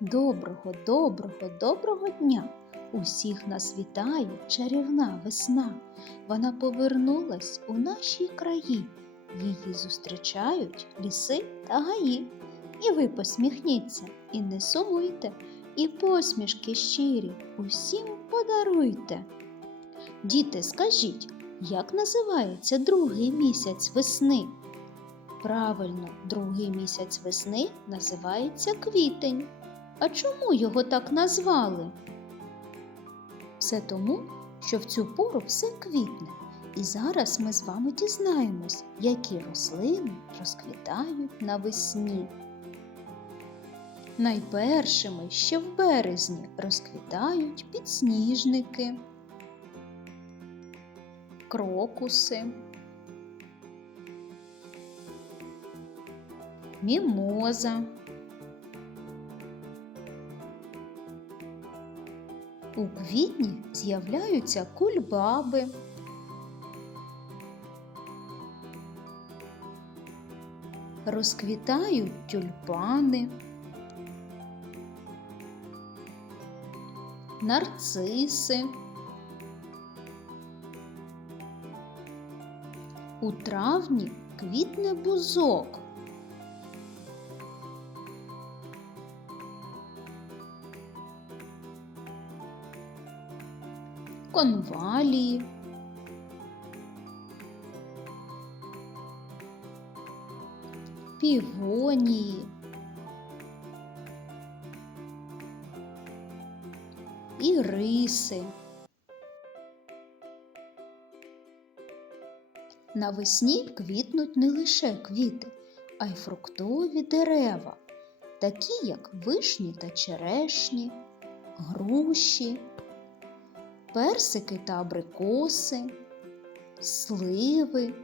Доброго, доброго, доброго дня! Усіх нас вітає чарівна весна. Вона повернулась у наші краї. Її зустрічають ліси та гаї. І ви посміхніться, і не сумуйте, і посмішки щирі усім подаруйте. Діти, скажіть, як називається другий місяць весни? Правильно, другий місяць весни називається квітень. А чому його так назвали? Все тому, що в цю пору все квітне. І зараз ми з вами дізнаємось, які рослини розквітають навесні. Найпершими ще в березні розквітають підсніжники, крокуси, мімоза. У квітні з'являються кульбаби. Розквітають тюльпани, нарциси. У травні квітне бузок. Конвалії. Півонії. Іриси. Навесні квітнуть не лише квіти, а й фруктові дерева, такі як вишні та черешні, груші, персики та абрикоси, сливи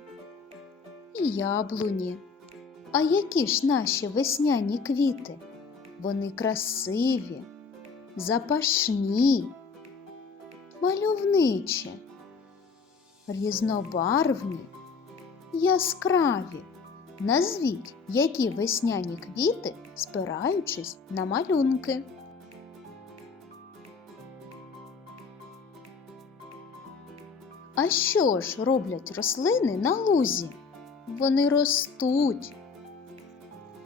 і яблуні. А які ж наші весняні квіти? Вони красиві, запашні, мальовничі, різнобарвні, яскраві. Назвіть, які весняні квіти, спираючись на малюнки. А що ж роблять рослини на лузі? Вони ростуть,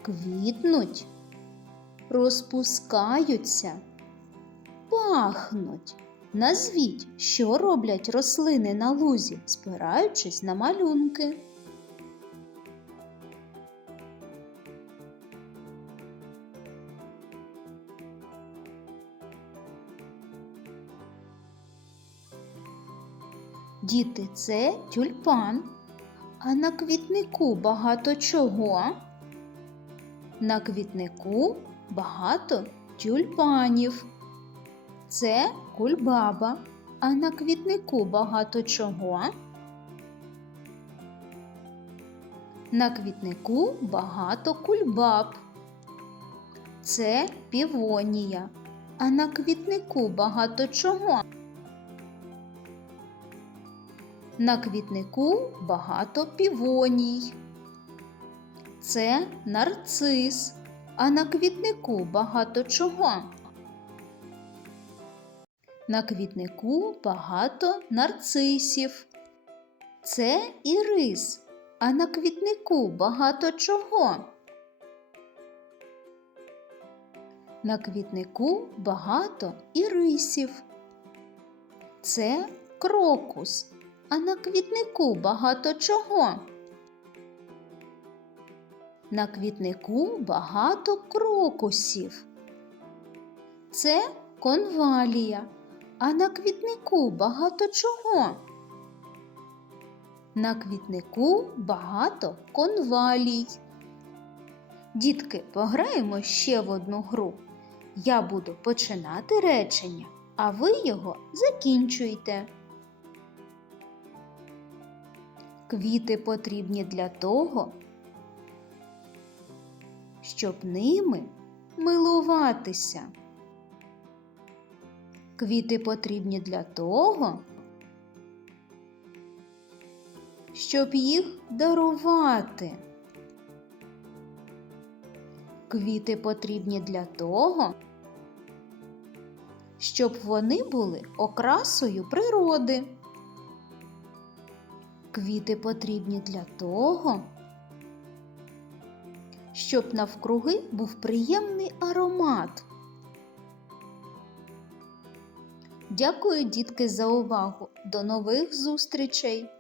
квітнуть, розпускаються, пахнуть. Назвіть, що роблять рослини на лузі, спираючись на малюнки. Діти, це тюльпан. А на квітнику багато чого? На квітнику багато тюльпанів. Це кульбаба. А на квітнику багато чого? На квітнику багато кульбаб. Це півонія. А на квітнику багато чого? На квітнику багато півоній. Це нарцис. А на квітнику багато чого? На квітнику багато нарцисів. Це ірис. А на квітнику багато чого? На квітнику багато ірисів. Це крокус. А на квітнику багато чого? На квітнику багато крокусів. Це конвалія. А на квітнику багато чого? На квітнику багато конвалій. Дітки, пограємо ще в одну гру. Я буду починати речення, а ви його закінчуйте. Квіти потрібні для того, щоб ними милуватися. Квіти потрібні для того, щоб їх дарувати. Квіти потрібні для того, щоб вони були окрасою природи. Квіти потрібні для того, щоб навкруги був приємний аромат. Дякую, дітки, за увагу. До нових зустрічей!